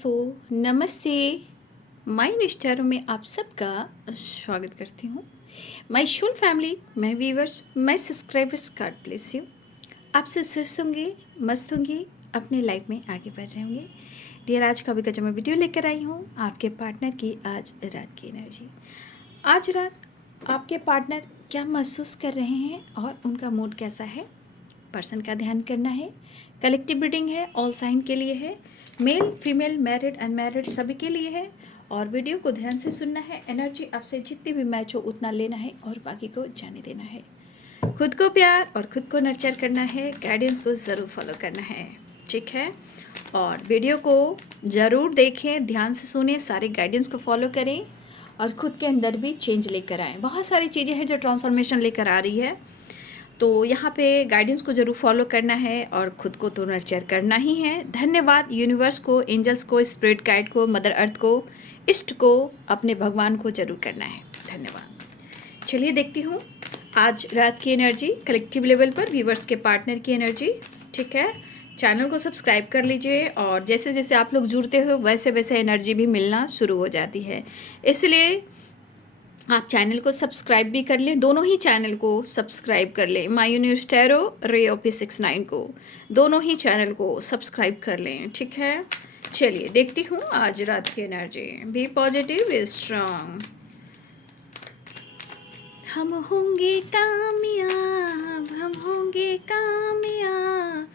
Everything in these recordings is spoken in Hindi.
दोस्तों नमस्ते। माय निष्ठारों में आप सबका स्वागत करती हूँ। My Shool family, my viewers, my subscribers, God bless you. आप सब स्वस्थ होंगे, मस्त होंगे, अपनी लाइफ में आगे बढ़ रहे होंगे। डियर, आज का भी जो मैं वीडियो लेकर आई हूँ आपके पार्टनर की आज रात की एनर्जी। आज रात आपके पार्टनर क्या महसूस कर रहे हैं और उनका मूड कैसा है, पर्सन का ध्यान करना है। कलेक्टिव रीडिंग है, ऑल साइन के लिए है, मेल फीमेल मैरिड अनमैरिड सभी के लिए है। और वीडियो को ध्यान से सुनना है। एनर्जी आपसे जितनी भी मैच हो उतना लेना है और बाकी को जाने देना है। खुद को प्यार और खुद को नर्चर करना है। गाइडेंस को ज़रूर फॉलो करना है, ठीक है। और वीडियो को ज़रूर देखें, ध्यान से सुने, सारे गाइडेंस को फॉलो करें और ख़ुद के अंदर भी चेंज लेकर आएँ। बहुत सारी चीज़ें हैं जो ट्रांसफॉर्मेशन लेकर आ रही है, तो यहाँ पे गाइडेंस को ज़रूर फॉलो करना है और ख़ुद को तो नर्चर करना ही है। धन्यवाद यूनिवर्स को, एंजल्स को, स्पिरिट गाइड को, मदर अर्थ को, इष्ट को, अपने भगवान को ज़रूर करना है। धन्यवाद। चलिए देखती हूँ आज रात की एनर्जी कलेक्टिव लेवल पर, व्यूवर्स के पार्टनर की एनर्जी, ठीक है। चैनल को सब्सक्राइब कर लीजिए और जैसे जैसे आप लोग जुड़ते हो वैसे वैसे एनर्जी भी मिलना शुरू हो जाती है, इसलिए आप चैनल को सब्सक्राइब भी कर लें। दोनों ही चैनल को सब्सक्राइब कर लें, my universe tarot, ray of 69 को, दोनों ही चैनल को सब्सक्राइब कर लें, ठीक है। चलिए देखती हूँ आज रात की energy. Be positive, be strong. हम होंगे कामयाब, हम होंगे कामयाब,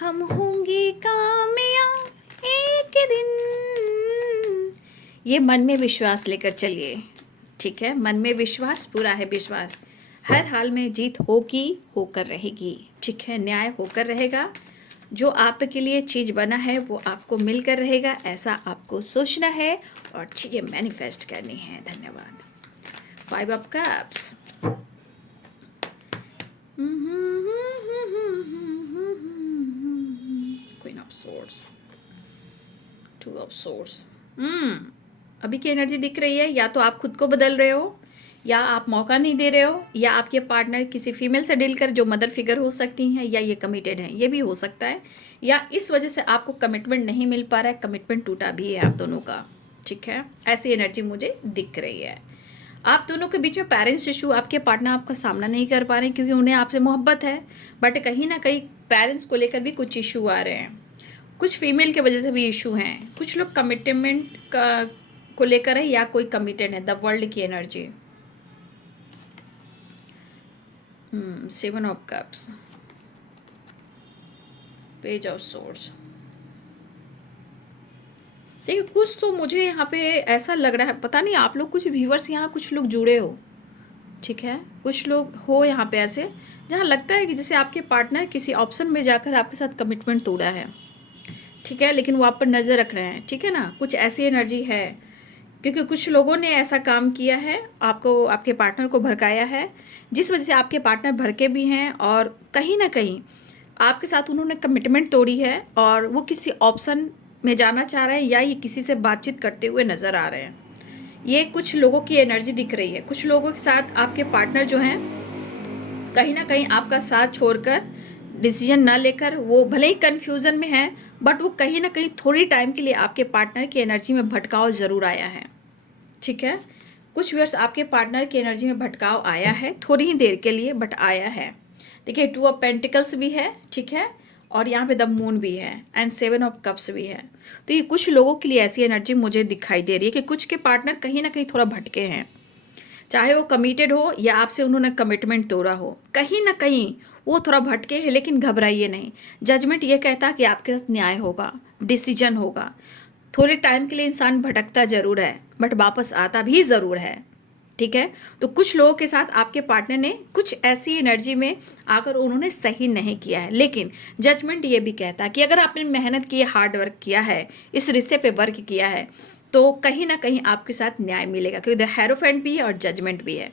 हम होंगे कामयाब एक दिन। ये मन में विश्वास लेकर चलिए, ठीक है। मन में विश्वास, पूरा है विश्वास। हर हाल में जीत होगी, होकर रहेगी, ठीक है। न्याय होकर रहेगा। जो आपके लिए चीज़ बना है वो आपको मिलकर रहेगा, ऐसा आपको सोचना है और चीज़ें मैनिफेस्ट करनी है। धन्यवाद। 5 of cups, queen of swords, 2 of swords. अभी की एनर्जी दिख रही है, या तो आप खुद को बदल रहे हो, या आप मौका नहीं दे रहे हो, या आपके पार्टनर किसी फीमेल से डील कर, जो मदर फिगर हो सकती हैं, या ये कमिटेड हैं, ये भी हो सकता है। या इस वजह से आपको कमिटमेंट नहीं मिल पा रहा है, कमिटमेंट टूटा भी है आप दोनों का, ठीक है। ऐसी एनर्जी मुझे दिख रही है। आप दोनों के बीच में पेरेंट्स इशू, आपके पार्टनर आपका सामना नहीं कर पा रहे हैं क्योंकि उन्हें आपसे मोहब्बत है, बट कहीं ना कहीं पेरेंट्स को लेकर भी कुछ इशू आ रहे हैं। कुछ फीमेल की वजह से भी इशू हैं। कुछ लोग कमिटमेंट का को लेकर है या कोई कमिटेड है। द वर्ल्ड की energy, 7 of cups, page of swords. देखिए, कुछ तो मुझे यहाँ पे ऐसा लग रहा है, पता नहीं आप लोग, कुछ व्यूवर्स यहाँ कुछ लोग जुड़े हो, ठीक है। कुछ लोग हो यहाँ पे ऐसे जहाँ लगता है कि जैसे आपके पार्टनर किसी ऑप्शन में जाकर आपके साथ कमिटमेंट तोड़ा है, ठीक है, लेकिन वो आप पर नज़र रख रहे हैं, ठीक है ना। कुछ ऐसी एनर्जी है क्योंकि कुछ लोगों ने ऐसा काम किया है, आपको, आपके पार्टनर को भड़काया है, जिस वजह से आपके पार्टनर भड़के भी हैं और कहीं ना कहीं आपके साथ उन्होंने कमिटमेंट तोड़ी है और वो किसी ऑप्शन में जाना चाह रहे हैं या ये किसी से बातचीत करते हुए नज़र आ रहे हैं। ये कुछ लोगों की एनर्जी दिख रही है। कुछ लोगों के साथ आपके पार्टनर जो हैं कहीं ना कहीं आपका साथ छोड़कर, डिसीजन ना लेकर, वो भले ही कन्फ्यूज़न में है, बट वो कहीं ना कहीं थोड़ी टाइम के लिए आपके पार्टनर की एनर्जी में भटकाव ज़रूर आया है, ठीक है। कुछ वर्ष आपके पार्टनर की एनर्जी में भटकाव आया है, थोड़ी ही देर के लिए, बट आया है। देखिए, 2 ऑफ पेंटिकल्स भी है, ठीक है, और यहाँ पे द मून भी है एंड 7 ऑफ कप्स भी है। तो ये कुछ लोगों के लिए ऐसी एनर्जी मुझे दिखाई दे रही है कि कुछ के पार्टनर कहीं ना कहीं थोड़ा भटके हैं, चाहे वो कमिटेड हो या आपसे उन्होंने कमिटमेंट तोड़ा हो, कहीं ना कहीं वो थोड़ा भटके हैं। लेकिन घबराइए नहीं, जजमेंट ये कहता कि आपके साथ न्याय होगा, डिसीजन होगा। थोड़े टाइम के लिए इंसान भटकता ज़रूर है बट वापस आता भी ज़रूर है, ठीक है। तो कुछ लोगों के साथ आपके पार्टनर ने कुछ ऐसी एनर्जी में आकर उन्होंने सही नहीं किया है, लेकिन जजमेंट ये भी कहता है कि अगर आपने मेहनत की, हार्ड वर्क किया है, इस रिश्ते पे वर्क किया है, तो कहीं ना कहीं आपके साथ न्याय मिलेगा, क्योंकि द हेरोफेंट भी है और जजमेंट भी है।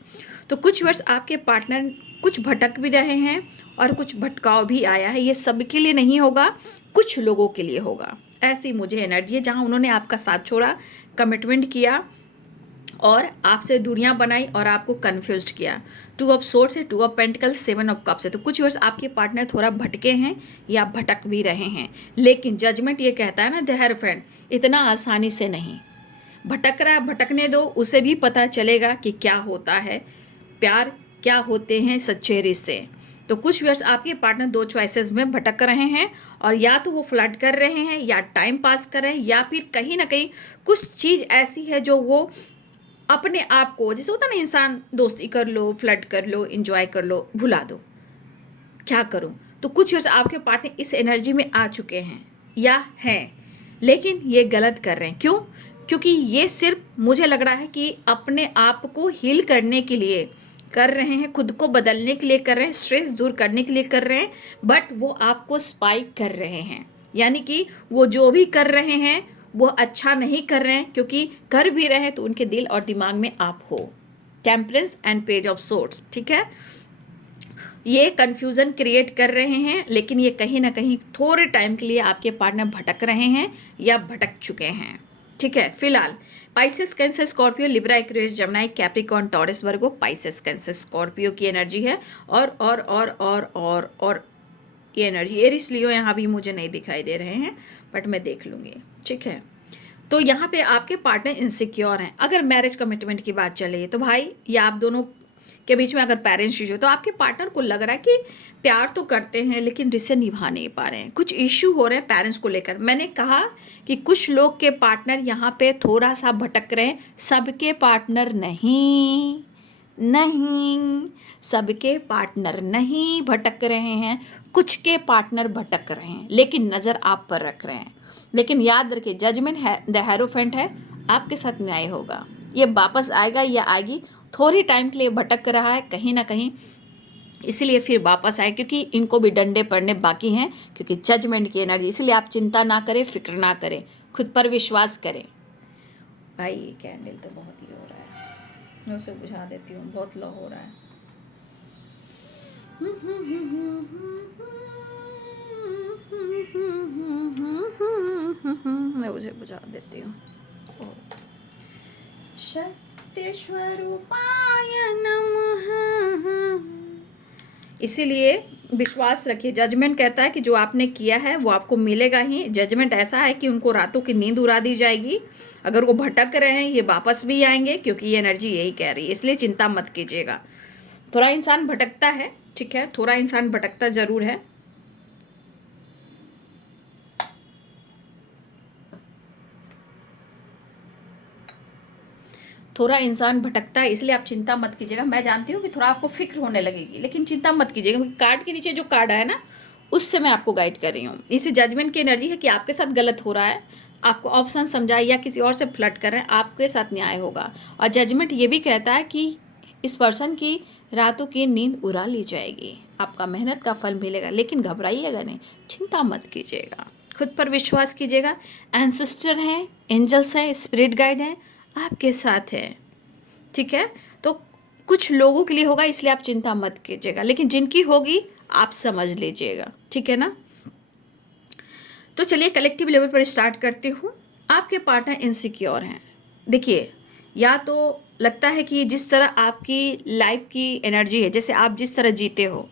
तो कुछ वर्ष आपके पार्टनर कुछ भटक भी रहे हैं और कुछ भटकाव भी आया है। ये सबके लिए नहीं होगा, कुछ लोगों के लिए होगा। ऐसी मुझे एनर्जी है जहाँ उन्होंने आपका साथ छोड़ा, कमिटमेंट किया और आपसे दूरियां बनाई और आपको कन्फ्यूज किया। टू ऑफ सोर्ड्स है, two of pentacles, seven of cups है। तो कुछ वर्ष आपके पार्टनर थोड़ा भटके हैं या भटक भी रहे हैं, लेकिन जजमेंट ये कहता है ना देयर फ्रेंड, इतना आसानी से नहीं भटक रहा है, भटकने दो, उसे भी पता चलेगा कि क्या होता है प्यार, क्या होते हैं सच्चे रिश्ते। तो कुछ व्यूअर्स आपके पार्टनर दो चॉइसेस में भटक रहे हैं, और या तो वो फ्लर्ट कर रहे हैं या टाइम पास कर रहे हैं, या फिर कहीं ना कहीं कुछ चीज़ ऐसी है जो वो अपने आप को, जैसे होता ना इंसान, दोस्ती कर लो, फ्लर्ट कर लो, इंजॉय कर लो, भुला दो, क्या करूं। तो कुछ व्यूअर्स आपके पार्टनर इस एनर्जी में आ चुके हैं या हैं, लेकिन ये गलत कर रहे हैं। क्यों? क्योंकि ये सिर्फ मुझे लग रहा है कि अपने आप को हील करने के लिए कर रहे हैं, खुद को बदलने के लिए कर रहे हैं, स्ट्रेस दूर करने के लिए कर रहे हैं, बट वो आपको स्पाइक कर रहे हैं। यानी कि वो जो भी कर रहे हैं वो अच्छा नहीं कर रहे हैं, क्योंकि कर भी रहे हैं तो उनके दिल और दिमाग में आप हो। Temperance and page of swords, ठीक है। ये कन्फ्यूज़न क्रिएट कर रहे हैं, लेकिन ये कहीं ना कहीं थोड़े टाइम के लिए आपके पार्टनर भटक रहे हैं या भटक चुके हैं, ठीक है। फिलहाल Pisces, Cancer, Scorpio, Libra, Aquarius, Gemini, Capricorn, Taurus, Virgo, Pisces, Cancer, Scorpio की एनर्जी है। और ये एनर्जी एरिस, लियो यहाँ भी मुझे नहीं दिखाई दे रहे हैं, बट मैं देख लूँगी, ठीक है। तो यहाँ पे आपके पार्टनर इनसिक्योर हैं। अगर मैरिज कमिटमेंट की बात चले तो भाई, या आप दोनों के बीच में अगर पेरेंट्स इशू, तो आपके पार्टनर को लग रहा है कि प्यार तो करते हैं लेकिन रिश्ते निभा नहीं पा रहे हैं, कुछ इश्यू हो रहे हैं पेरेंट्स को लेकर। मैंने कहा कि कुछ लोग के पार्टनर यहाँ पे थोड़ा सा भटक रहे हैं, सबके पार्टनर नहीं, सबके पार्टनर नहीं भटक रहे हैं, कुछ के पार्टनर भटक रहे हैं, लेकिन नज़र आप पर रख रहे हैं। लेकिन याद रखिए, जजमेंट है, द हेरोफेंट है, आपके साथ न्याय होगा, ये वापस आएगा या आएगी। थोड़ी टाइम के लिए भटक रहा है कहीं ना कहीं, इसलिए फिर वापस आए, क्योंकि इनको भी डंडे पड़ने बाकी हैं, क्योंकि जजमेंट की एनर्जी। इसलिए आप चिंता ना करें, फिक्र ना करें, खुद पर विश्वास करें। भाई ये कैंडल तो बहुत ही हो रहा है, मैं उसे बुझा देती हूँ, बहुत लो हो रहा है। मैं उसे बुझा देती हूँ। सत्य स्वरूपाय नमः। इसीलिए विश्वास रखिए, जजमेंट कहता है कि जो आपने किया है वो आपको मिलेगा ही। जजमेंट ऐसा है कि उनको रातों की नींद उड़ा दी जाएगी, अगर वो भटक रहे हैं ये वापस भी आएंगे, क्योंकि ये एनर्जी यही कह रही है। इसलिए चिंता मत कीजिएगा। थोड़ा इंसान भटकता है, ठीक है, थोड़ा इंसान भटकता ज़रूर है, थोड़ा इंसान भटकता है, इसलिए आप चिंता मत कीजिएगा। मैं जानती हूँ कि थोड़ा आपको फिक्र होने लगेगी, लेकिन चिंता मत कीजिएगा, क्योंकि कार्ड के नीचे जो कार्ड है ना, उससे मैं आपको गाइड कर रही हूँ। इसे जजमेंट की एनर्जी है कि आपके साथ गलत हो रहा है, आपको ऑप्शन समझाए या किसी और से फ्लर्ट कर रहे हैं, आपके साथ न्याय होगा। और जजमेंट ये भी कहता है कि इस पर्सन की रातों की नींद उड़ा ली जाएगी, आपका मेहनत का फल मिलेगा, लेकिन घबराइएगा नहीं, चिंता मत कीजिएगा, खुद पर विश्वास कीजिएगा। एंसेस्टर हैं, एंजल्स हैं, स्पिरिट गाइड हैं, आपके साथ है, ठीक है। तो कुछ लोगों के लिए होगा, इसलिए आप चिंता मत कीजिएगा, लेकिन जिनकी होगी आप समझ लीजिएगा, ठीक है ना। तो चलिए कलेक्टिव लेवल पर स्टार्ट करती हूँ। आपके पार्टनर इनसिक्योर हैं। देखिए, या तो लगता है कि जिस तरह आपकी लाइफ की एनर्जी है, जैसे आप जिस तरह जीते हो,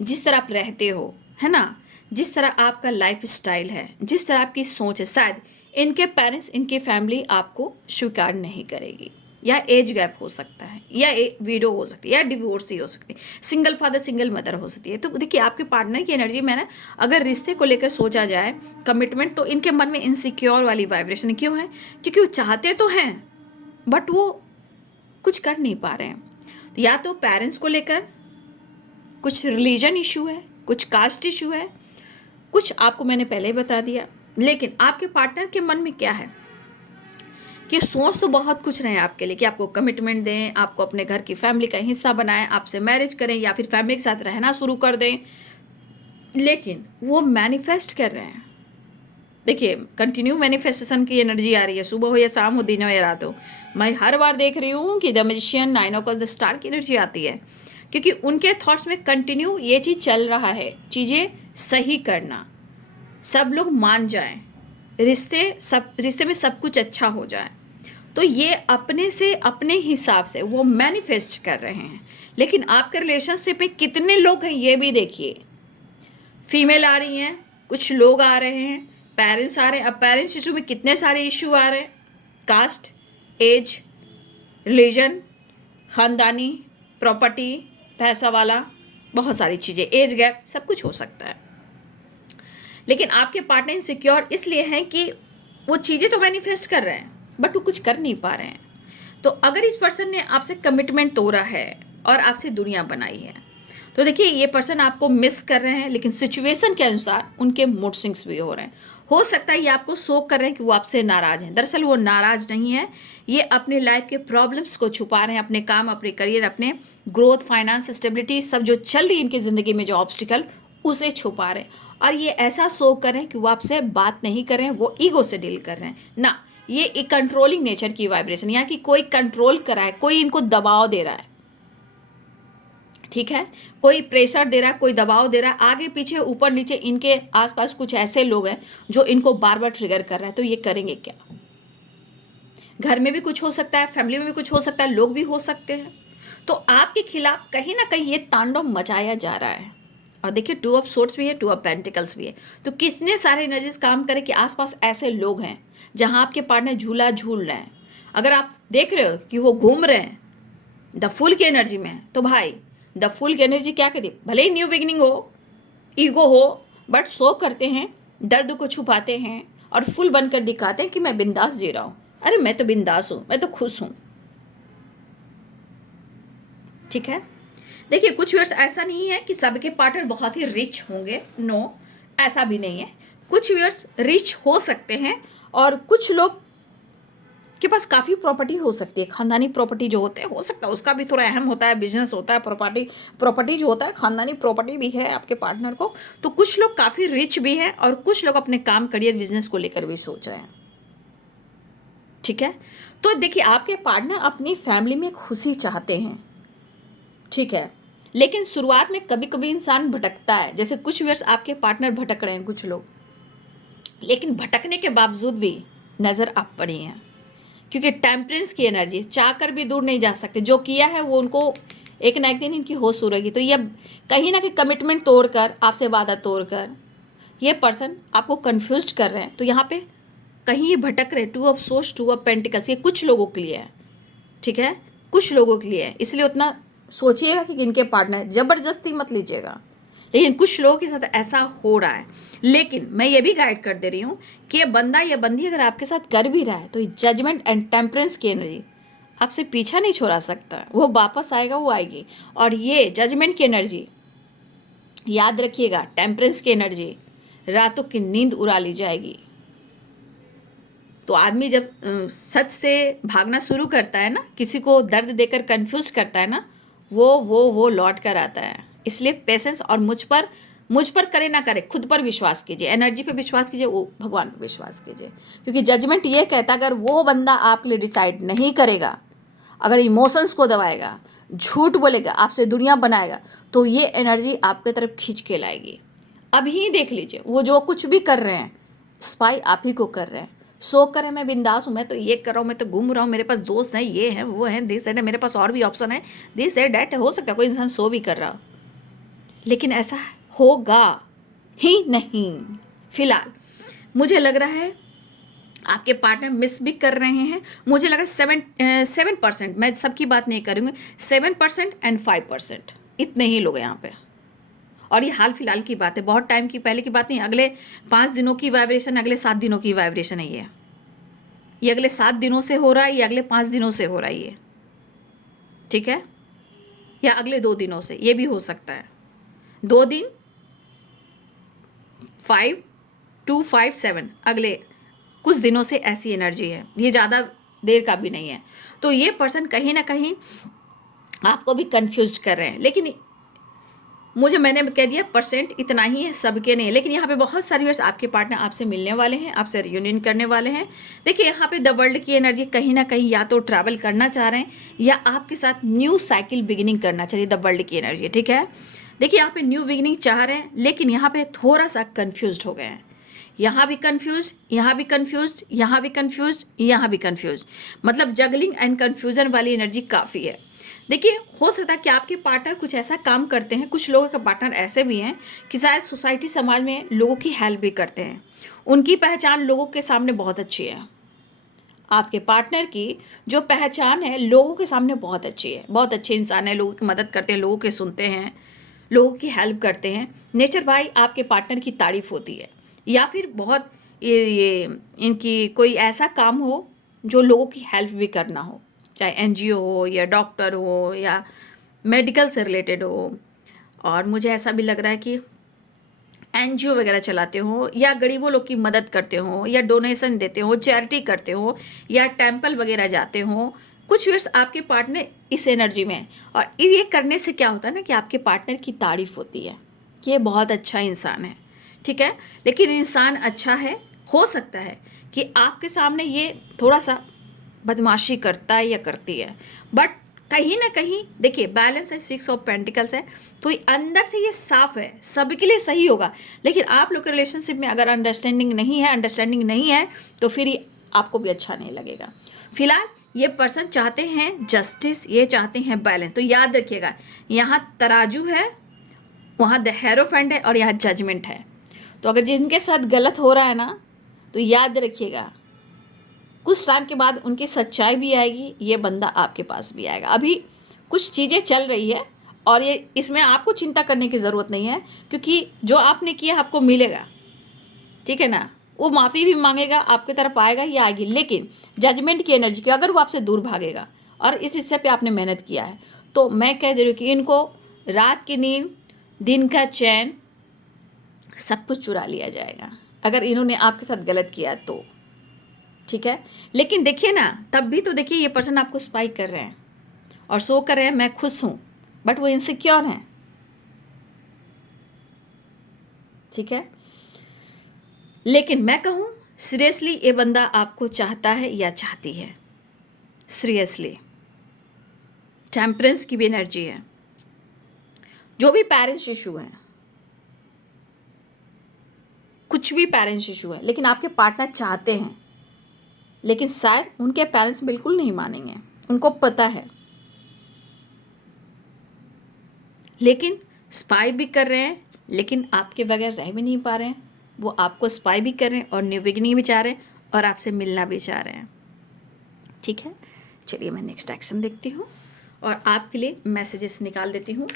जिस तरह आप रहते हो, है ना, जिस तरह आपका लाइफ स्टाइल है, जिस तरह आपकी सोच है, शायद इनके पेरेंट्स, इनकी फैमिली आपको स्वीकार नहीं करेगी, या एज गैप हो सकता है, या विडो हो सकती है, या डिवोर्स ही हो सकती है, सिंगल फादर सिंगल मदर हो सकती है। तो देखिए, आपके पार्टनर की एनर्जी में ना, अगर रिश्ते को लेकर सोचा जाए, कमिटमेंट, तो इनके मन में इनसिक्योर वाली वाइब्रेशन क्यों है? क्योंकि वो चाहते तो हैं बट वो कुछ कर नहीं पा रहे हैं। तो या तो पेरेंट्स को लेकर कुछ रिलीजन इशू है, कुछ कास्ट इशू है, कुछ आपको मैंने पहले ही बता दिया। लेकिन आपके पार्टनर के मन में क्या है कि सोच तो बहुत कुछ रहे आपके लिए, कि आपको कमिटमेंट दें, आपको अपने घर की फैमिली का हिस्सा बनाएं, आपसे मैरिज करें, या फिर फैमिली के साथ रहना शुरू कर दें, लेकिन वो मैनिफेस्ट कर रहे हैं। देखिए, कंटिन्यू मैनिफेस्टेशन की एनर्जी आ रही है, सुबह हो या शाम हो, दिन हो या रात हो। मैं हर बार देख रही हूँ कि the magician, 9 o'clock, the star की एनर्जी आती है, क्योंकि उनके थॉट्स में कंटिन्यू ये चीज़ चल रहा है, चीज़ें सही करना, सब लोग मान जाएं, रिश्ते में सब कुछ अच्छा हो जाए। तो ये अपने से अपने हिसाब से वो मैनिफेस्ट कर रहे हैं। लेकिन आपके रिलेशनशिप में कितने लोग हैं ये भी देखिए। फीमेल आ रही हैं, कुछ लोग आ रहे हैं, पेरेंट्स आ रहे हैं। अब पेरेंट्स इशू में कितने सारे इशू आ रहे हैं, कास्ट, एज, रिलीजन, ख़ानदानी, प्रॉपर्टी, पैसा वाला, बहुत सारी चीज़ें, एज गैप, सब कुछ हो सकता है। लेकिन आपके पार्टनर इनसिक्योर इसलिए हैं कि वो चीज़ें तो मैनिफेस्ट कर रहे हैं बट वो कुछ कर नहीं पा रहे हैं। तो अगर इस पर्सन ने आपसे कमिटमेंट तोड़ा है और आपसे दुनिया बनाई है, तो देखिए ये पर्सन आपको मिस कर रहे हैं, लेकिन सिचुएशन के अनुसार उनके मूड स्विंग्स भी हो रहे हैं। हो सकता है ये आपको शो कर रहे हैं कि वो आपसे नाराज़ हैं, दरअसल वो नाराज़ नहीं है, ये अपने लाइफ के प्रॉब्लम्स को छुपा रहे हैं, अपने काम, अपने करियर, अपने ग्रोथ, फाइनेंस, स्टेबिलिटी, सब जो चल रही है इनकी ज़िंदगी में, जो ऑब्स्टिकल, उसे छुपा रहे हैं। और ये ऐसा शो कर रहे हैं कि वो आपसे बात नहीं कर रहे हैं, वो ईगो से डील कर रहे हैं ना। ये एक कंट्रोलिंग नेचर की वाइब्रेशन, यहाँ की कोई कंट्रोल करा है, कोई इनको दबाव दे रहा है, ठीक है, कोई प्रेशर दे रहा है, कोई दबाव दे रहा है, आगे पीछे ऊपर नीचे इनके आसपास कुछ ऐसे लोग हैं जो इनको बार बार ट्रिगर कर रहा है। तो ये करेंगे क्या? घर में भी कुछ हो सकता है, फैमिली में भी कुछ हो सकता है, लोग भी हो सकते हैं। तो आपके खिलाफ कहीं ना कहीं ये तांडव मचाया जा रहा है। और देखिए 2 ऑफ सोर्ड्स भी है, 2 ऑफ पेंटिकल्स भी है। तो कितने सारे एनर्जीज काम करें कि आसपास ऐसे लोग हैं जहां आपके पार्टनर झूला झूल रहे हैं। अगर आप देख रहे हो कि वो घूम रहे हैं द फुल की एनर्जी में है, तो भाई द फुल की एनर्जी क्या कहती है, भले ही न्यू बिगिनिंग हो, ईगो हो, बट शो करते हैं, दर्द को छुपाते हैं और फुल बनकर दिखाते हैं कि मैं बिंदास जी रहा हूँ। अरे मैं तो बिंदास हूँ, मैं तो खुश हूँ, ठीक है। देखिए कुछ व्यूअर्स, ऐसा नहीं है कि सबके पार्टनर बहुत ही रिच होंगे, नो, ऐसा भी नहीं है। कुछ व्यूअर्स रिच हो सकते हैं और कुछ लोग के पास काफ़ी प्रॉपर्टी हो सकती है, खानदानी प्रॉपर्टी जो होते हैं, हो सकता है उसका भी थोड़ा अहम होता है, बिजनेस होता है, प्रॉपर्टी जो होता है, खानदानी प्रॉपर्टी भी है आपके पार्टनर को। तो कुछ लोग काफ़ी रिच भी हैं और कुछ लोग अपने काम, करियर, बिजनेस को लेकर भी सोच रहे हैं, ठीक है। तो देखिए आपके पार्टनर अपनी फैमिली में खुशी चाहते हैं, ठीक है, लेकिन शुरुआत में कभी कभी इंसान भटकता है। जैसे कुछ वर्ष आपके पार्टनर भटक रहे हैं कुछ लोग, लेकिन भटकने के बावजूद भी नज़र आप पड़ी हैं, क्योंकि टेम्परेंस की एनर्जी, चाह कर भी दूर नहीं जा सकते। जो किया है वो उनको एक ना एक दिन इनकी होश उड़ेगी। तो ये कहीं ना कहीं कमिटमेंट तोड़कर, आपसे वादा तोड़कर ये पर्सन आपको कन्फ्यूज कर रहे हैं। तो यहाँ पे कहीं ये भटक रहे। 2 ऑफ सोर्ड्स, 2 ऑफ पेंटिकल्स, ये कुछ लोगों के लिए है, ठीक है, कुछ लोगों के लिए है। इसलिए उतना सोचिएगा कि इनके पार्टनर, ज़बरदस्ती मत लीजिएगा। लेकिन कुछ लोगों के साथ ऐसा हो रहा है। लेकिन मैं ये भी गाइड कर दे रही हूँ कि ये बंदा या बंदी अगर आपके साथ कर भी रहा है, तो जजमेंट एंड टेम्परेंस की एनर्जी आपसे पीछा नहीं छोड़ा सकता, वो वापस आएगा, वो आएगी। और ये जजमेंट की एनर्जी याद रखिएगा, टेम्परेंस की एनर्जी रातों की नींद उड़ा ली जाएगी। तो आदमी जब सच से भागना शुरू करता है ना, किसी को दर्द देकर कंफ्यूज करता है ना, वो लौट कर आता है। इसलिए पेशेंस, और मुझ पर करे ना करे, खुद पर विश्वास कीजिए, एनर्जी पे विश्वास कीजिए, वो भगवान पर विश्वास कीजिए। क्योंकि जजमेंट ये कहता है अगर वो बंदा आपके लिए डिसाइड नहीं करेगा, अगर इमोशंस को दबाएगा, झूठ बोलेगा, आपसे दुनिया बनाएगा, तो ये एनर्जी आपके तरफ खींच के लाएगी। अभी देख लीजिए वो जो कुछ भी कर रहे हैं, स्पाई आप ही को कर रहे हैं। शो करें मैं बिंदास हूँ, मैं तो ये कर रहा हूँ, मैं तो घूम रहा हूँ, मेरे पास दोस्त हैं, ये हैं, वो हैं, दिस है, मेरे पास और भी ऑप्शन है, दिस है, डैट है। हो सकता है कोई इंसान शो भी कर रहा हो, लेकिन ऐसा होगा ही नहीं। फिलहाल मुझे लग रहा है आपके पार्टनर मिस भी कर रहे हैं। मुझे लग रहा है 7%, मैं सबकी बात नहीं करूँगी, 7% एंड 5%, इतने ही लोग हैं यहाँ पे। और ये हाल फिलहाल की बात है, बहुत टाइम की पहले की बात नहीं। अगले 5 दिनों की वाइब्रेशन, अगले 7 दिनों की वाइब्रेशन है ये अगले 7 दिनों से हो रहा है, ये अगले 5 दिनों से हो रहा है ये, ठीक है, या अगले 2 दिनों से, ये भी हो सकता है। 2 दिन, 5, 2, 5, 7, अगले कुछ दिनों से ऐसी एनर्जी है, ये ज़्यादा देर का भी नहीं है। तो ये पर्सन कहीं ना कहीं आपको भी कंफ्यूज कर रहे हैं। लेकिन मैंने कह दिया परसेंट इतना ही है, सबके नहीं है। लेकिन यहाँ पे बहुत सारे व्यूअर्स आपके पार्टनर आपसे मिलने वाले हैं, आपसे रियूनियन करने वाले हैं। देखिए यहाँ पे द वर्ल्ड की एनर्जी कहीं ना कहीं या तो ट्रैवल करना चाह रहे हैं या आपके साथ न्यू साइकिल बिगिनिंग करना चाहिए, द वर्ल्ड की एनर्जी, ठीक है। देखिए यहाँ पे न्यू बिगिनिंग चाह रहे हैं, लेकिन यहाँ पे थोड़ा सा कन्फ्यूज हो गए हैं। यहाँ भी कंफ्यूज, यहाँ भी कंफ्यूज, यहाँ भी कंफ्यूज, यहाँ भी कंफ्यूज, मतलब जगलिंग एंड कंफ्यूजन वाली एनर्जी काफ़ी है। देखिए, हो सकता है कि आपके पार्टनर कुछ ऐसा काम करते हैं, कुछ लोगों के पार्टनर ऐसे भी हैं कि शायद सोसाइटी समाज में लोगों की हेल्प भी करते हैं, उनकी पहचान लोगों के सामने बहुत अच्छी है। आपके पार्टनर की जो पहचान है लोगों के सामने बहुत अच्छी है, बहुत अच्छे इंसान है, लोगों की मदद करते हैं, लोगों के सुनते हैं, लोगों की हेल्प करते हैं। नेचर बाय आपके पार्टनर की तारीफ होती है, या फिर बहुत ये इनकी कोई ऐसा काम हो जो लोगों की हेल्प भी करना हो, चाहे एनजीओ हो या डॉक्टर हो या मेडिकल से रिलेटेड हो। और मुझे ऐसा भी लग रहा है कि एनजीओ वगैरह चलाते हो या गरीबों लोग की मदद करते हो या डोनेशन देते हो, चैरिटी करते हो या टेंपल वगैरह जाते हो, कुछ वर्ष आपके पार्टनर इस एनर्जी में। और ये करने से क्या होता है ना कि आपके पार्टनर की तारीफ होती है कि ये बहुत अच्छा इंसान है, ठीक है। लेकिन इंसान अच्छा है, हो सकता है कि आपके सामने ये थोड़ा सा बदमाशी करता है या करती है, बट कहीं ना कहीं देखिए बैलेंस है, 6 ऑफ पेंटिकल्स है, तो ये अंदर से ये साफ है, सबके लिए सही होगा। लेकिन आप लोग के रिलेशनशिप में अगर अंडरस्टैंडिंग नहीं है तो फिर ये आपको भी अच्छा नहीं लगेगा। फिलहाल ये पर्सन चाहते हैं जस्टिस, ये चाहते हैं बैलेंस। तो याद रखिएगा, यहाँ तराजू है, वहाँ द हेरोफेंट है और यहाँ जजमेंट है। तो अगर जिनके साथ गलत हो रहा है ना, तो याद रखिएगा कुछ टाइम के बाद उनकी सच्चाई भी आएगी, ये बंदा आपके पास भी आएगा। अभी कुछ चीज़ें चल रही है और ये इसमें आपको चिंता करने की ज़रूरत नहीं है, क्योंकि जो आपने किया आपको मिलेगा, ठीक है ना। वो माफ़ी भी मांगेगा, आपकी तरफ आएगा ही आएगी। लेकिन जजमेंट की एनर्जी की अगर वो आपसे दूर भागेगा और इस हिस्से पे आपने मेहनत किया है, तो मैं कह दे रही हूँ कि इनको रात की नींद, दिन का चैन, सब कुछ चुरा लिया जाएगा अगर इन्होंने आपके साथ गलत किया तो, ठीक है। लेकिन देखिए ना, तब भी तो देखिए ये पर्सन आपको स्पाइक कर रहे हैं और शो कर रहे हैं मैं खुश हूँ, बट वो इनसिक्योर हैं, ठीक है। लेकिन मैं कहूँ सीरियसली ये बंदा आपको चाहता है या चाहती है, सीरियसली। टेम्परेंस की भी एनर्जी है। जो भी पेरेंट्स इशू हैं, कुछ भी पेरेंट्स इशू है, लेकिन आपके पार्टनर चाहते हैं, लेकिन शायद उनके पेरेंट्स बिल्कुल नहीं मानेंगे, उनको पता है। लेकिन स्पाई भी कर रहे हैं, लेकिन आपके बगैर रह भी नहीं पा रहे हैं। वो आपको स्पाई भी कर रहे हैं और न्यू बिगिनिंग भी चाह रहे हैं और आपसे मिलना भी चाह रहे हैं, ठीक है। चलिए मैं नेक्स्ट एक्शन देखती हूँ और आपके लिए मैसेजेस निकाल देती हूँ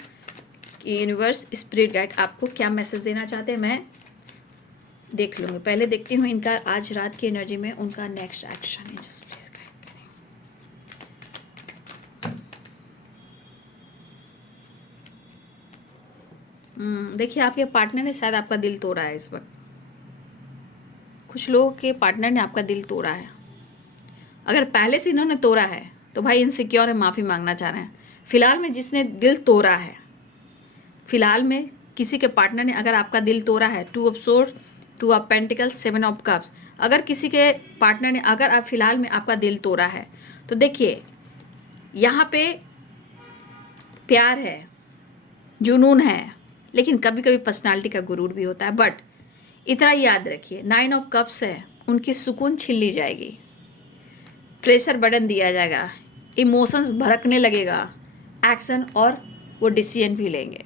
कि यूनिवर्स, स्पिरिट गाइड आपको क्या मैसेज देना चाहते हैं, मैं देख लूँगी। पहले देखती हूँ इनका आज रात की एनर्जी में उनका नेक्स्ट एक्शन है। जस्ट प्लीज गाइड करें। देखिए आपके पार्टनर ने शायद आपका दिल तोड़ा है इस वक्त। कुछ लोगों के पार्टनर ने आपका दिल तोड़ा है। अगर पहले से इन्होंने तोड़ा है तो भाई इनसिक्योर है, माफ़ी मांगना चाह रहे हैं। फिलहाल में जिसने दिल तोड़ा है, फिलहाल में किसी के पार्टनर ने अगर आपका दिल तोड़ा है, 2 of swords, 2 of pentacles, 7 of cups, अगर किसी के पार्टनर ने अगर आप फिलहाल में आपका दिल तोड़ा है, तो देखिए यहाँ पे प्यार है, जुनून है, लेकिन कभी कभी पर्सनालिटी का गुरूर भी होता है। बट इतना याद रखिए, 9 ऑफ कप्स है, उनकी सुकून छीन ली जाएगी, प्रेशर बर्डन दिया जाएगा, इमोशंस भड़कने लगेगा, एक्शन और वो डिसीजन भी लेंगे।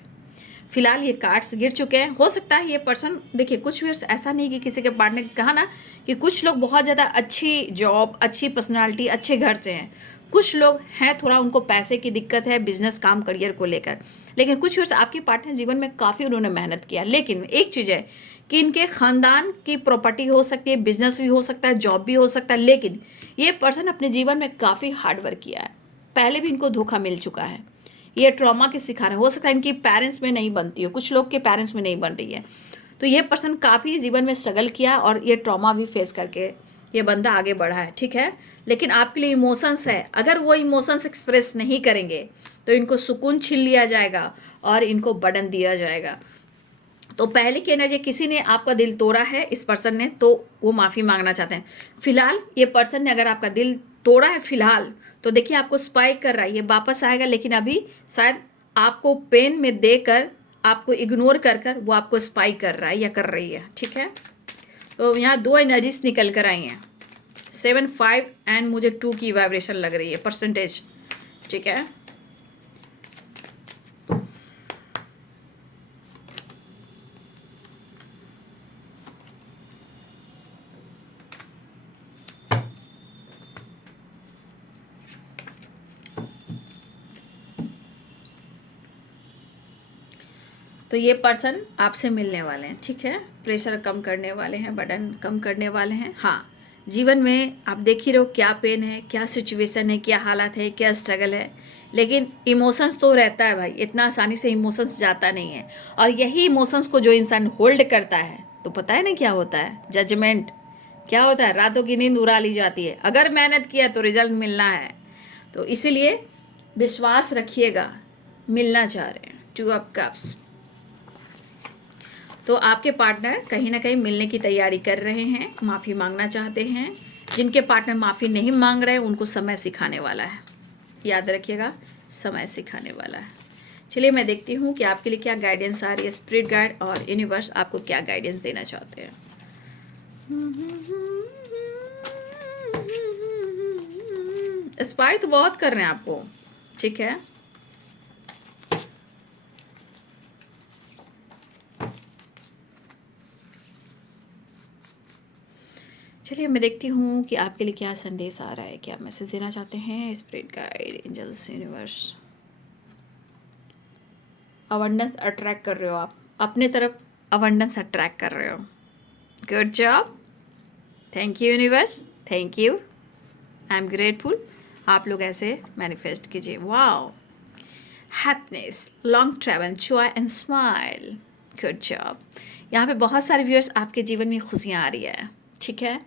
फिलहाल ये कार्ड्स गिर चुके हैं। हो सकता है ये पर्सन, देखिए कुछ वर्ष ऐसा नहीं कि किसी के पार्टनर ने कहा ना कि कुछ लोग बहुत ज़्यादा अच्छी जॉब, अच्छी पर्सनालिटी, अच्छे घर से हैं, कुछ लोग हैं थोड़ा उनको पैसे की दिक्कत है, बिजनेस, काम, करियर को लेकर। लेकिन कुछ वर्ष आपके पार्टनर जीवन में काफ़ी उन्होंने मेहनत किया। लेकिन एक चीज़ है कि इनके ख़ानदान की प्रॉपर्टी हो सकती है, बिजनेस भी हो सकता है, जॉब भी हो सकता है, लेकिन ये पर्सन अपने जीवन में काफ़ी हार्डवर्क किया है। पहले भी इनको धोखा मिल चुका है, ये ट्रॉमा के शिकार है। हो सकता है इनकी पेरेंट्स में नहीं बनती हो, कुछ लोग के पेरेंट्स में नहीं बन रही है, तो ये पर्सन काफ़ी जीवन में स्ट्रगल किया और ये ट्रॉमा भी फेस करके ये बंदा आगे बढ़ा है, ठीक है। लेकिन आपके लिए इमोशंस है, अगर वो इमोशंस एक्सप्रेस नहीं करेंगे तो इनको सुकून छीन लिया जाएगा और इनको बर्डन दिया जाएगा। तो पहले की एनर्जी, किसी ने आपका दिल तोड़ा है इस पर्सन ने, तो वो माफ़ी मांगना चाहते हैं। फिलहाल ये पर्सन ने अगर आपका दिल तोड़ा है फिलहाल, तो देखिए आपको स्पाइक कर रहा है, ये वापस आएगा, लेकिन अभी शायद आपको पेन में देकर, आपको इग्नोर कर कर वो आपको स्पाइक कर रहा है या कर रही है, ठीक है। तो यहाँ 2 एनर्जीज निकल कर आई हैं, 7, 5 एंड मुझे 2 की वाइब्रेशन लग रही है, परसेंटेज। ठीक है, तो ये पर्सन आपसे मिलने वाले हैं। ठीक है, प्रेशर कम करने वाले हैं, बर्डन कम करने वाले हैं। हाँ, जीवन में आप देख ही रहो क्या पेन है, क्या सिचुएशन है, क्या हालात है, क्या स्ट्रगल है, लेकिन इमोशंस तो रहता है भाई, इतना आसानी से इमोशंस जाता नहीं है। और यही इमोशंस को जो इंसान होल्ड करता है, तो पता है ना क्या होता है, जजमेंट। क्या होता है, रातों की नींद उड़ा ली जाती है। अगर मेहनत किया तो रिजल्ट मिलना है, तो इसीलिए विश्वास रखिएगा, मिलना चाह रहे हैं। 2 ऑफ कप्स। तो आपके पार्टनर कहीं ना कहीं मिलने की तैयारी कर रहे हैं, माफ़ी मांगना चाहते हैं। जिनके पार्टनर माफ़ी नहीं मांग रहे हैं उनको समय सिखाने वाला है, याद रखिएगा, समय सिखाने वाला है। चलिए मैं देखती हूँ कि आपके लिए क्या गाइडेंस आ रही है, स्पिरिट गाइड और यूनिवर्स आपको क्या गाइडेंस देना चाहते हैं। स्पाई तो बहुत कर रहे हैं आपको। ठीक है, चलिए मैं देखती हूँ कि आपके लिए क्या संदेश आ रहा है, क्या मैसेज देना चाहते हैं spirit guide, angels, universe. Abundance attract कर रहे हो आप अपने तरफ, अबंडेंस अट्रैक्ट कर रहे हो। Good job, thank you universe, thank you, I am grateful. आप लोग ऐसे मैनिफेस्ट कीजिए। Wow, happiness, long travel, Joy and smile. Good job. यहाँ पे बहुत सारे व्यूअर्स आपके जीवन में खुशियाँ आ रही है। ठीक है,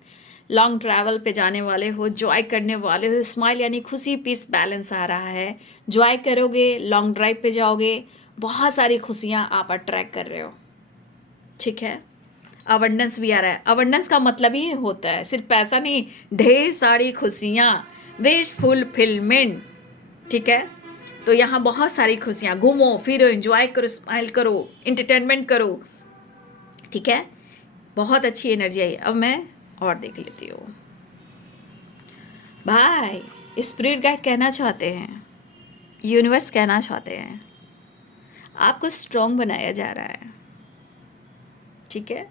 लॉन्ग ट्रैवल पे जाने वाले हो, जॉय करने वाले हो, स्माइल यानी खुशी, पीस, बैलेंस आ रहा है। जॉय करोगे, लॉन्ग ड्राइव पे जाओगे, बहुत सारी खुशियाँ आप अट्रैक्ट कर रहे हो। ठीक है, अबंडेंस भी आ रहा है। अबंडेंस का मतलब ही होता है सिर्फ पैसा नहीं, ढेर सारी खुशियाँ, विश फुलफिलमेंट। ठीक है, तो यहाँ बहुत सारी खुशियाँ, घूमो फिरो, एंजॉय करो, स्माइल करो, इंटरटेनमेंट करो। ठीक है, बहुत अच्छी एनर्जी आई। अब मैं और देख लेती हूँ। भाई स्पिरिट गाइड कहना चाहते हैं, यूनिवर्स कहना चाहते हैं, आपको स्ट्रॉन्ग बनाया जा रहा है। ठीक है,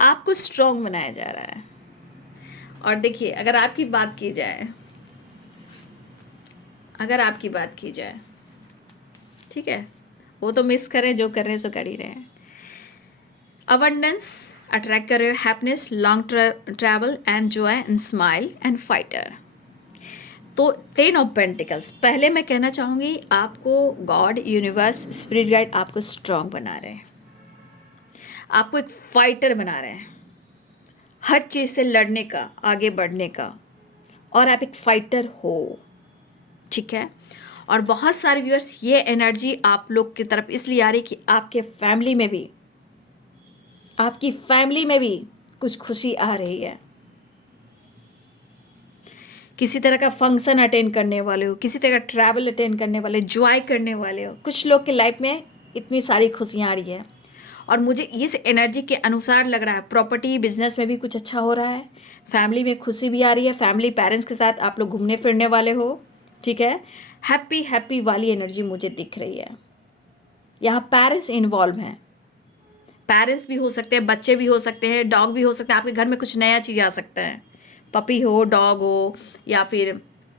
आपको स्ट्रॉन्ग बनाया जा रहा है। और देखिए, अगर आपकी बात की जाए, अगर आपकी बात की जाए, ठीक है, वो तो मिस करें, जो कर रहे हैं सो कर ही रहे हैं। अबंडेंस अट्रैक्ट कर रहे हो, happiness, long travel and Joy and smile and fighter. तो 10 ऑफ पेंटिकल्स, पहले मैं कहना चाहूँगी आपको गॉड, यूनिवर्स, स्पिरिट गाइड आपको स्ट्रॉन्ग बना रहे हैं, आपको एक फाइटर बना रहे हैं, हर चीज़ से लड़ने का, आगे बढ़ने का, और आप एक फाइटर हो। ठीक है, और बहुत सारे व्यूअर्स ये एनर्जी आप लोग की तरफ इसलिए आ रही कि आपके फैमिली में भी, आपकी फैमिली में भी कुछ खुशी आ रही है। किसी तरह का फंक्शन अटेंड करने वाले हो, किसी तरह का ट्रैवल अटेंड करने वाले, जॉय करने वाले हो। कुछ लोग के लाइफ में इतनी सारी खुशियाँ आ रही है, और मुझे इस एनर्जी के अनुसार लग रहा है प्रॉपर्टी बिजनेस में भी कुछ अच्छा हो रहा है, फैमिली में खुशी भी आ रही है, फैमिली पेरेंट्स के साथ आप लोग घूमने फिरने वाले हो। ठीक है, हैप्पी हैप्पी वाली एनर्जी मुझे दिख रही है। यहाँ पेरेंट्स इन्वॉल्व हैं, पेरेंट्स भी हो सकते हैं, बच्चे भी हो सकते हैं, डॉग भी हो सकते हैं, आपके घर में कुछ नया चीज़ आ सकता है, पपी हो, डॉग हो, या फिर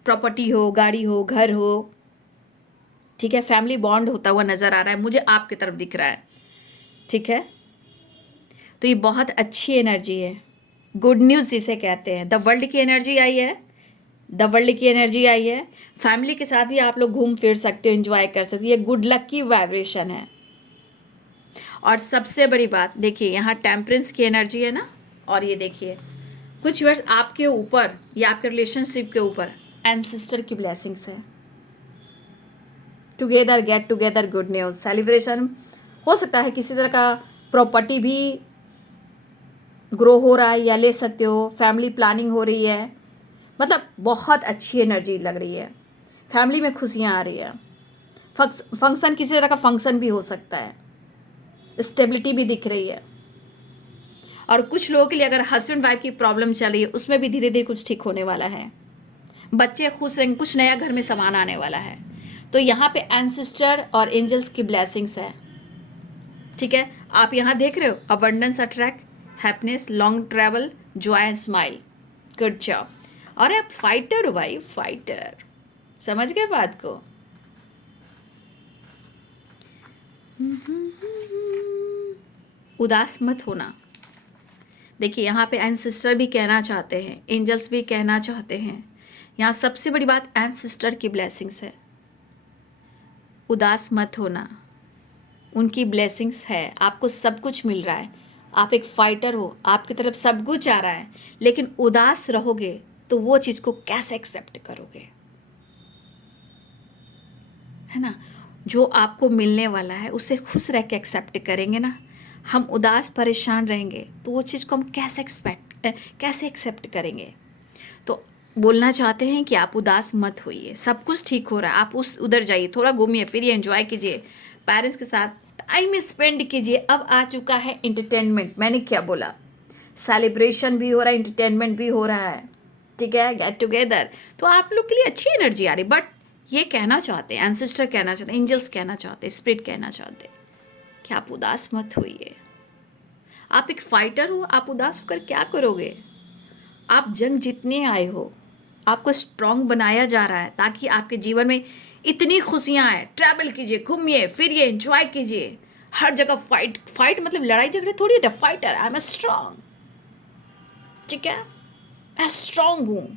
प्रॉपर्टी हो, गाड़ी हो, घर हो। ठीक है, फैमिली बॉन्ड होता हुआ नज़र आ रहा है मुझे, आपकी तरफ दिख रहा है। ठीक है, तो ये बहुत अच्छी एनर्जी है, गुड न्यूज़ जिसे कहते हैं। द वर्ल्ड की एनर्जी आई है, द वर्ल्ड की एनर्जी आई है। फैमिली के साथ भी आप लोग घूम फिर सकते हो, एंजॉय कर सकते हो, ये गुड लक की वाइब्रेशन है। और सबसे बड़ी बात देखिए, यहाँ टेम्परेंस की एनर्जी है ना, और ये देखिए कुछ वर्ष आपके ऊपर या आपके रिलेशनशिप के ऊपर एंसेस्टर की ब्लेसिंग्स है। Together get together, good news, celebration हो सकता है, किसी तरह का प्रॉपर्टी भी ग्रो हो रहा है या ले सकते हो, फैमिली प्लानिंग हो रही है, मतलब बहुत अच्छी एनर्जी लग रही है। फैमिली में खुशियाँ आ रही है, फंक्शन, किसी तरह का फंक्शन भी हो सकता है, स्टेबिलिटी भी दिख रही है। और कुछ लोगों के लिए अगर हस्बैंड वाइफ की प्रॉब्लम चल रही है, उसमें भी धीरे धीरे कुछ ठीक होने वाला है। बच्चे खुश रहेंगे, कुछ नया घर में सामान आने वाला है। तो यहाँ पे एंसेस्टर और एंजल्स की ब्लेसिंग्स है। ठीक है, आप यहाँ देख रहे हो abundance attract, happiness, long travel, Joy and smile. Good job. और आप फाइटर हो भाई, फाइटर। समझ गए बात को? उदास मत होना। देखिए यहाँ पे एंसेस्टर भी कहना चाहते हैं, एंजल्स भी कहना चाहते हैं। यहाँ सबसे बड़ी बात एंसेस्टर की ब्लेसिंग्स है। उदास मत होना, उनकी ब्लेसिंग्स है, आपको सब कुछ मिल रहा है। आप एक फाइटर हो, आपकी तरफ सब कुछ आ रहा है, लेकिन उदास रहोगे तो वो चीज़ को कैसे एक्सेप्ट करोगे? है ना? जो आपको मिलने वाला है उसे खुश रह के एक्सेप्ट करेंगे ना। हम उदास परेशान रहेंगे तो वो चीज़ को हम कैसे एक्सेप्ट करेंगे? तो बोलना चाहते हैं कि आप उदास मत होइए, सब कुछ ठीक हो रहा है। आप उधर जाइए, थोड़ा घूमिए फिरिए, एंजॉय कीजिए, पेरेंट्स के साथ टाइम स्पेंड कीजिए। अब आ चुका है एंटरटेनमेंट। मैंने क्या बोला? सेलिब्रेशन भी हो रहा है, एंटरटेनमेंट भी हो रहा है। ठीक है, गेट टुगेदर। तो आप लोग के लिए अच्छी एनर्जी आ रही। बट ये कहना चाहते हैं, एंसेस्टर कहना चाहते हैं, एंजल्स कहना चाहते हैं, स्पिरिट कहना चाहते हैं कि आप उदास मत होइए। आप एक फाइटर हो, आप उदास होकर क्या करोगे? आप जंग जीतने आए हो, आपको स्ट्रांग बनाया जा रहा है ताकि आपके जीवन में इतनी खुशियाँ आए। ट्रैवल कीजिए, घूमिए फिरिए, एंजॉय कीजिए। हर जगह फाइट मतलब लड़ाई झगड़े थोड़ी होते। Fighter, I am a strong. ठीक है, मैं स्ट्रांग हूँ,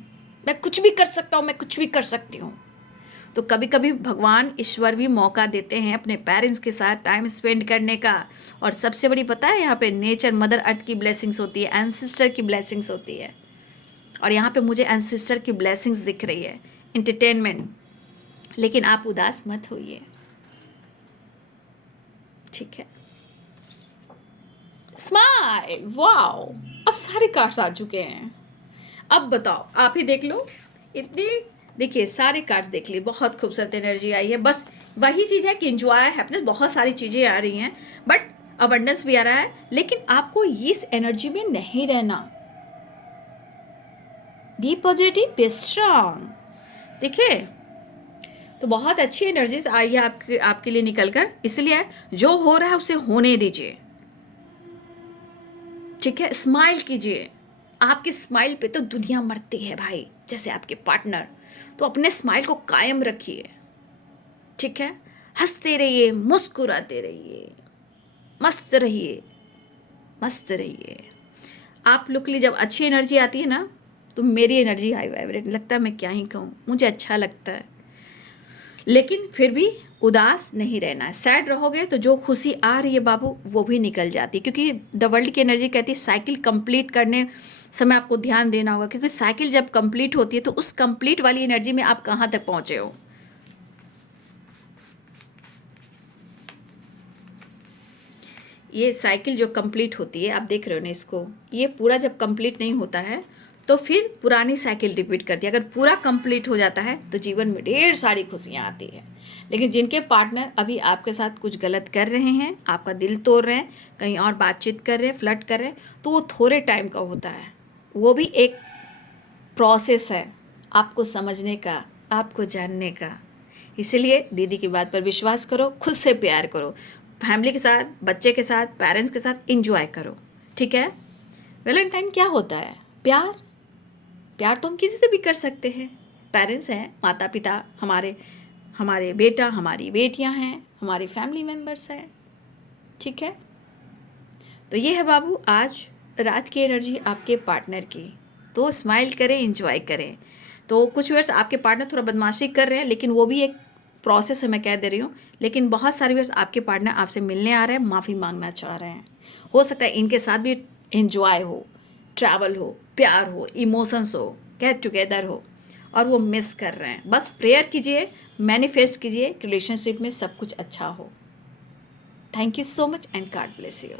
मैं कुछ भी कर सकता हूँ, मैं कुछ भी कर सकती हूँ। तो कभी कभी भगवान ईश्वर भी मौका देते हैं अपने पेरेंट्स के साथ टाइम स्पेंड करने का। और सबसे बड़ी पता है यहाँ पे नेचर, मदर अर्थ की ब्लेसिंग्स होती है, एंसेस्टर की ब्लेसिंग्स होती है। और यहाँ पे मुझे एंसेस्टर की ब्लेसिंग्स दिख रही है, एंटरटेनमेंट। लेकिन आप उदास मत होइए। ठीक है, स्माइल। वाओ, अब सारे कार्ड्स आ चुके हैं। अब बताओ, आप ही देख लो। इतनी देखिए, सारे कार्ड्स देख लिए, बहुत खूबसूरत एनर्जी आई है। बस वही चीज़ है कि एंजॉय, हैप्पीनेस, बहुत सारी चीज़ें आ रही हैं, बट अबंडेंस भी आ रहा है। लेकिन आपको इस एनर्जी में नहीं रहना। Be positive, be strong. देखिए, तो बहुत अच्छी एनर्जीज आई है आपके लिए निकल कर। इसलिए जो हो रहा है उसे होने दीजिए। ठीक है, स्माइल कीजिए। आपकी स्माइल पे तो दुनिया मरती है भाई, जैसे आपके पार्टनर। तो अपने स्माइल को कायम रखिए। ठीक है, हंसते रहिए, मुस्कुराते रहिए, मस्त रहिए, मस्त रहिए। आप लोग के लिए जब अच्छी एनर्जी आती है ना, तो मेरी एनर्जी हाई वाइब्रेट लगता है। मैं क्या ही कहूँ, मुझे अच्छा लगता है। लेकिन फिर भी उदास नहीं रहना है। सैड रहोगे तो जो खुशी आ रही है बाबू वो भी निकल जाती है। क्योंकि द वर्ल्ड की एनर्जी कहती है साइकिल कंप्लीट करने समय आपको ध्यान देना होगा। क्योंकि साइकिल जब कंप्लीट होती है तो उस कंप्लीट वाली एनर्जी में आप कहाँ तक पहुँचे हो। ये साइकिल जो कंप्लीट होती है, आप देख रहे हो ना इसको, ये पूरा जब कंप्लीट नहीं होता है तो फिर पुरानी साइकिल रिपीट करती है। अगर पूरा कंप्लीट हो जाता है तो जीवन में ढेर सारी खुशियाँ आती हैं। लेकिन जिनके पार्टनर अभी आपके साथ कुछ गलत कर रहे हैं, आपका दिल तोड़ रहे हैं, कहीं और बातचीत कर रहे हैं, फ्लर्ट कर रहे हैं, तो वो थोड़े टाइम का होता है। वो भी एक प्रोसेस है आपको समझने का, आपको जानने का। इसलिए दीदी की बात पर विश्वास करो, खुद से प्यार करो, फैमिली के साथ, बच्चे के साथ, पेरेंट्स के साथ इंजॉय करो। ठीक है, वैलेंटाइन क्या होता है? प्यार। प्यार तो हम किसी से भी कर सकते हैं। पेरेंट्स हैं, माता पिता, हमारे बेटा, हमारी बेटियां हैं, हमारे फैमिली मेम्बर्स हैं। ठीक है, तो ये है बाबू आज रात की एनर्जी आपके पार्टनर की। तो स्माइल करें, एंजॉय करें। तो कुछ वर्ष आपके पार्टनर थोड़ा बदमाशी कर रहे हैं, लेकिन वो भी एक प्रोसेस है, मैं कह दे रही हूँ। लेकिन बहुत सारे वर्ष आपके पार्टनर आपसे मिलने आ रहे हैं, माफ़ी मांगना चाह रहे हैं। हो सकता है इनके साथ भी एंजॉय हो, ट्रैवल हो, प्यार हो, इमोशंस हो, गेट टुगेदर हो, और वो मिस कर रहे हैं। बस प्रेयर कीजिए, मैनिफेस्ट कीजिए, रिलेशनशिप में सब कुछ अच्छा हो। Thank you so much and God bless you.